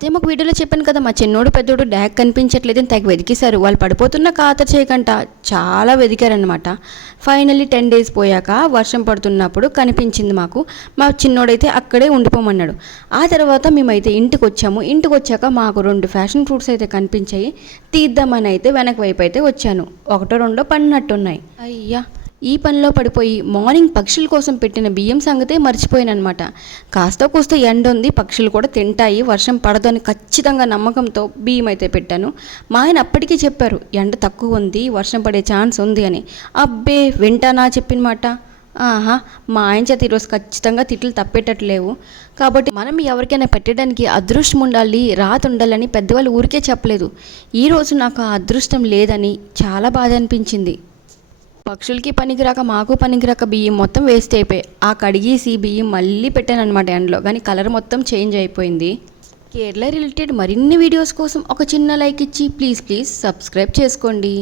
Time మాకు వీడియోలో చెప్పాను కదా మా చిన్నోడు పెద్దోడు డ్యాగ్ కనిపించట్లేదని తెగ వెతికేశారు. వాళ్ళు పడిపోతున్న ఖాతరు చేయకంట. చాలా వెతికారనమాట ఫైనల్లీ టెన్ డేస్ పోయాక వర్షం పడుతున్నప్పుడు కనిపించింది మాకు. మా చిన్నోడైతే అక్కడే ఉండిపోమన్నాడు. ఆ తర్వాత మేమైతే ఇంటికి వచ్చాము ఇంటికి వచ్చాక మాకు రెండు ఫ్యాషన్ ఫ్రూట్స్ అయితే కనిపించాయి. తీద్దామని అయితే వెనక వైపు అయితే వచ్చాను. ఒకటో రెండో పడినట్టున్నాయి. అయ్యా! ఈ పనిలో పడిపోయి మార్నింగ్ పక్షుల కోసం పెట్టిన బియ్యం సంగతే మర్చిపోయానమాట కాస్త కూస్త ఎండ ఉంది పక్షులు కూడా తింటాయి వర్షం పడదని ఖచ్చితంగా నమ్మకంతో బియ్యం అయితే పెట్టాను. మా ఆయన అప్పటికీ చెప్పారు ఎండ తక్కువ ఉంది వర్షం పడే ఛాన్స్ ఉంది అని. అబ్బే వింటానా చెప్పిన మాట? ఆహా మా ఆయన చేత ఈరోజు ఖచ్చితంగా తిట్లు తప్పేటట్టు లేవు కాబట్టి మనం ఎవరికైనా పెట్టడానికి అదృష్టం ఉండాలి రాత ఉండాలని పెద్దవాళ్ళు ఊరికే చెప్పలేదు. ఈరోజు నాకు ఆ అదృష్టం లేదని చాలా బాధ అనిపించింది. పక్షులకి పనికిరాక మాకు పనికిరాక బియ్యం మొత్తం వేస్ట్ అయిపోయాయి ఆ కడిగేసి బియ్యం మళ్ళీ పెట్టాను అనమాట ఎండలో. కానీ కలర్ మొత్తం చేంజ్ అయిపోయింది. కేరళ రిలేటెడ్ మరిన్ని వీడియోస్ కోసం ఒక చిన్న లైక్ ఇచ్చి ప్లీజ్ ప్లీజ్ సబ్స్క్రైబ్ చేసుకోండి.